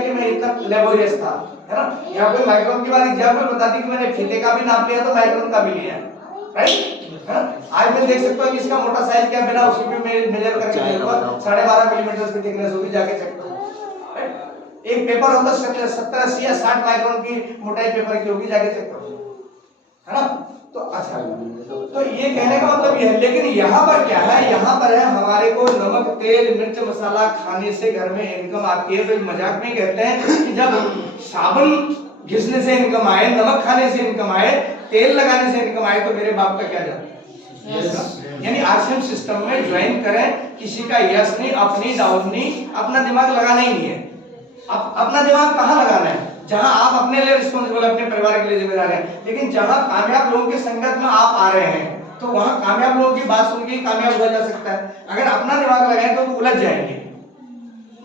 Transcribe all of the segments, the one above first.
कि मैं इतना लेबोरियस था, है ना। यहाँ कोई माइक्रोन की बात एग्जाम्पल बता दी कि मैंने फीते का भी नाप लिया तो माइक्रोन का भी लिया, राइट। आज मैं देख सकता हूँ कि इसका मोटा साइज क्या, बिना उसकी भी मेजर करके दे दूंगा, 12.5 मिलीमीटर की थिकनेस होगी, जाके चेक करो, राइट। एक पेपर होता है 70 80 या 60 माइक्रोन की मोटाई पेपर की होगी, जाके चेक करो, है ना। तो अच्छा, तो ये कहने का मतलब ये है। लेकिन यहाँ पर क्या है, यहाँ पर है हमारे को नमक तेल मिर्च मसाला खाने से घर में इनकम आती है। तो मजाक में कहते हैं कि जब साबुन घिसने से इनकम आए, नमक खाने से इनकम आए, तेल लगाने से इनकम आए, तो मेरे बाप का क्या जाता। यानी आश्रम सिस्टम में ज्वाइन करें, किसी का यस नहीं, अपनी डाउन नहीं, अपना दिमाग लगाना ही नहीं है। अपना दिमाग कहाँ लगाना है, जहां आप अपने लिए रिस्पॉन्सिबल, अपने परिवार के लिए जिम्मेदार हैं। लेकिन जहां कामयाब लोगों की संगत में आप आ रहे हैं, तो वहां कामयाब लोगों की बात सुन के कामयाब हुआ जा सकता है। अगर अपना दिमाग लगाएं तो उलझ जाएंगे।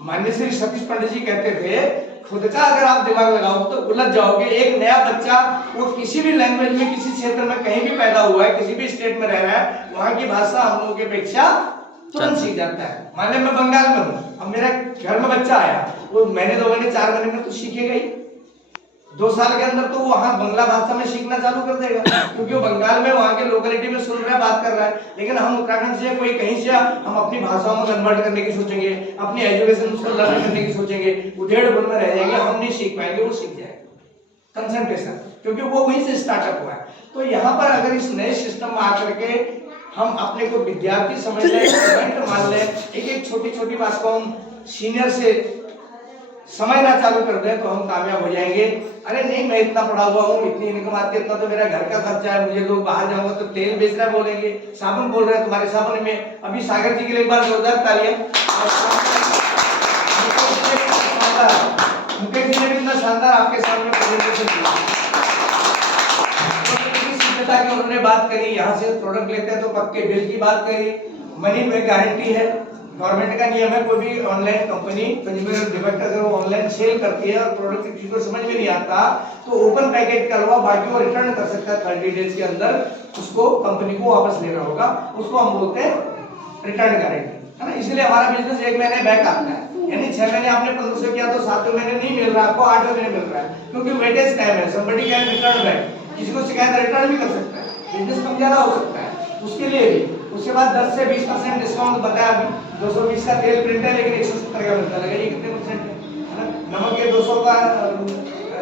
माननीय श्री सतीश पंडित जी कहते थे, खुद का अगर आप दिमाग लगाओ तो उलझ जाओगे। एक नया बच्चा वो किसी भी लैंग्वेज में, किसी क्षेत्र में कहीं भी पैदा हुआ है, किसी भी स्टेट में रह रहा है, वहां की भाषा हम लोगों की अपेक्षा तुरंत सीख जाता है। मान लीजिए मैं बंगाल में हूँ, अब मेरे घर में बच्चा आया, वो महीने 2 महीने 4 महीने में तो सीखेगा ही। 2 साल के अंदर तो वो वहां बंगला भाषा में सीखना चालू कर देगा, क्योंकि वो बंगाल में वहां के लोकेलिटी में सुन रहा है, बात कर रहा है। लेकिन हम उत्तराखंड से कोई कहीं से, हम अपनी भाषाओं में कन्वर्ट करने की सोचेंगे, अपनी एजुकेशन उसको लर्न करने की सोचेंगे, वो 1.5 में रह जाएंगे, हम नहीं सीख पाएंगे, वो सीख जाएगा। कंसंट्रेशन, क्योंकि वो वहीं से स्टार्टअप हुआ है। तो यहाँ पर अगर इस नए सिस्टम में आकर के हम अपने को विद्यार्थी समझ लें, स्टूडेंट मान लें, एक एक छोटी छोटी बात को हम सीनियर से समझना चालू कर दें, तो हम कामयाब हो जाएंगे। अरे नहीं, मैं इतना पढ़ा हुआ हूँ, इतनी इनकम आती है, इतना तो मेरा घर का खर्चा है, मुझे लोग बाहर जाऊंगा तो तेल बेच रहा है बोलेंगे, साबुन बोल रहे हैं तुम्हारे साबुन में। अभी सागर जी के लिए एक बार जोरदार तालियां। मुकेश जी ने भी इतना शानदार आपके सामने प्रेजेंटेशन किया, कि उन्होंने बात करी, यहाँ से प्रोडक्ट लेते हैं तो पक्के बिल की बात करी, मनी बैक गारंटी है, गवर्नमेंट का नियम है, कोई भी ऑनलाइन कंपनी कंज्यूमर डिफेक्ट अगर वो ऑनलाइन सेल करती है और प्रोडक्ट किसी को समझ में नहीं आता तो ओपन पैकेट करवा, बाकी वो रिटर्न कर सकता है 30 डेज के अंदर, उसको कंपनी को वापस लेना होगा, उसको हम बोलते हैं रिटर्न गारंटी, है ना। इसलिए हमारा बिजनेस 1 महीने बैक आता है, यानी 6 महीने आपने 1500 किया तो 7वें महीने नहीं मिल रहा आपको, 8वें महीने मिल रहा है, क्योंकि वेटेज टाइम है। समबडी कैन रिटर्न बैक, किसी को शिकायत रिटर्न भी कर सकता है, बिजनेस कम ज्यादा हो सकता है उसके लिए भी। उसके बाद 10 से 20% डिस्काउंट बताया अभी, 220 का तेल प्रिंट है लेकिन 170 का मिलता है, लगाइए कितने परसेंट है ना। नमक के 200 का,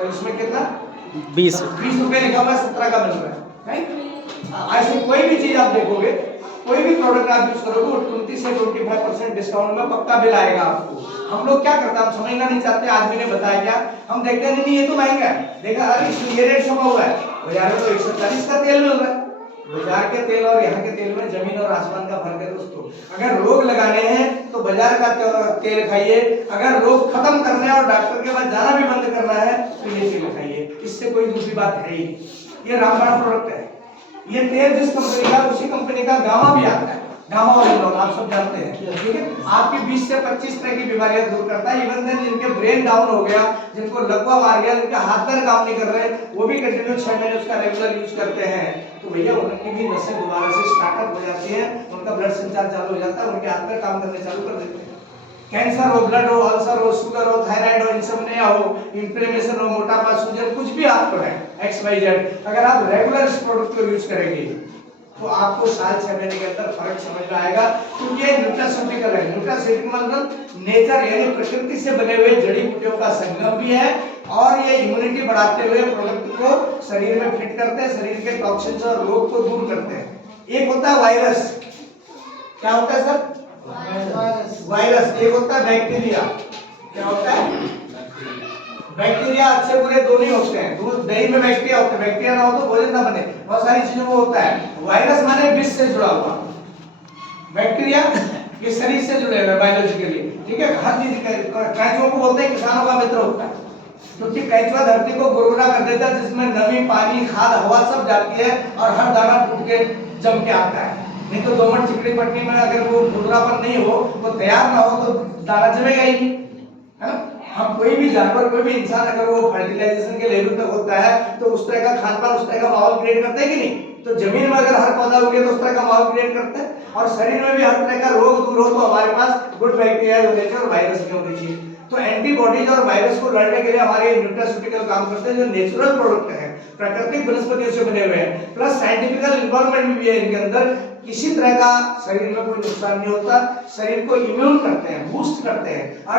इसमें कितना 20 रुपए लिखा हुआ है, 17 का मिल रहा है। ऐसे कोई भी चीज आप देखोगे, कोई भी प्रोडक्ट आप यूज करोगे, वो 20 से 25% डिस्काउंट में पक्का बिल आएगा आपको। हम लोग क्या करते हैं, हम समझना नहीं चाहते, आज मैंने बताया क्या, हम देखते हैं नहीं ये तो महंगा है, देखा अरे ये रेट छपा हुआ है, बाजार में तो 140 का तेल मिल रहा है। बाजार के तेल और यहाँ के तेल में जमीन और आसमान का फर्क है दोस्तों। अगर रोग लगाने हैं तो बाजार का तेल खाइए, अगर रोग खत्म करना है और डॉक्टर के पास जाना भी बंद करना है तो ये तेल खाइए, इससे कोई दूसरी बात है ही। ये रामबाण प्रोडक्ट है, ये तेल जिस कंपनी का, उसी कंपनी का गामा भी आता है, गामा ऑयल आप सब जानते हैं, ठीक है। आपकी 20 से 25 तरह की बीमारियां दूर करता है। इवन देन जिनके ब्रेन डाउन हो गया, जिनको लकवा मार गया, जिनके हाथ पैर काम नहीं कर रहे, वो भी कंटिन्यू 6 महीने उसका रेगुलर यूज करते हैं, तो भैया उनकी भी नसें दोबारा से स्टार्टअप हो जाती है, उनका ब्लड संचार चालू हो जाता है, उनके हाथ पैर काम करने चालू कर देते हैं। कैंसर हो, ब्लड हो, अल्सर हो, शुगर हो, थायराइड हो, इंसोम्निया हो, इन्फ्लेमेशन हो, मोटापा, सूजन, कुछ भी आपको है XYZ, अगर आप रेगुलर इस प्रोडक्ट को यूज करेंगे तो आपको साल 6 महीने के अंदर फर्क समझ में आएगा। क्योंकि ये न्यूट्रास्यूटिकल है, न्यूट्रास्यूटिकल मतलब नेचर यानी प्रकृति से बने हुए जड़ी बूटियों का संगम भी है, और ये इम्यूनिटी बढ़ाते हुए प्रोडक्ट को शरीर में फिट करते हैं, शरीर के टॉक्सिन्स और रोग को दूर करते हैं। एक होता है वायरस, क्या होता है सर, वायरस। एक होता है बैक्टीरिया, क्या होता है, बैक्टीरिया अच्छे बुरे दोनों ही होते हैं। दूध दही में बैक्टीरिया होते हैं, बैक्टीरिया ना हो तो भोजन ना बने, बहुत सारी चीजों में होता है। वायरस माने विष से जुड़ा हुआ, बैक्टीरिया ये शरीर से जुड़े हुए बायोलॉजिकली, ठीक है। हर चीज कैंचुओं को बोलते हैं किसानों का मित्र होता है, क्योंकि कैंचुआ धरती को गुरगुरा कर देता है, जिसमें नमी, पानी, खाद, हवा सब जाती है और हर दाना टूट के जम के आता है। नहीं तो दोमट चिकनी पट्टी में अगर वो गुरगुरापन नहीं हो, वो तैयार ना हो तो दाना जमेगा ही, है ना। हम कोई भी जानवर, कोई भी इंसान अगर वो फर्टिलाइजेशन के लेवल पे होता है तो उस तरह का खान पान, उस तरह का माहौल क्रिएट करता है कि नहीं। तो जमीन में अगर हर पौधा उगे तो उस तरह का माहौल क्रिएट करता है, और शरीर में भी हर तरह का रोग दूर हो तो हमारे पास गुड बैक्टीरिया होने चाहिए और वायरस नहीं होने चाहिए। तो एंटीबॉडीज और वायरस को लड़ने के लिए हमारे न्यूट्रास्यूटिकल काम करते हैं, जो नेचुरल प्रोडक्ट है, प्राकृतिक वनस्पतियों से बने हुए हैं, प्लस साइंटिफिकल इन्वॉल्वमेंट भी है इनके अंदर। किसी तरह का शरीर में कोई नुकसान नहीं होता, शरीर को इम्यून करते हैं, बूस्ट करते हैं।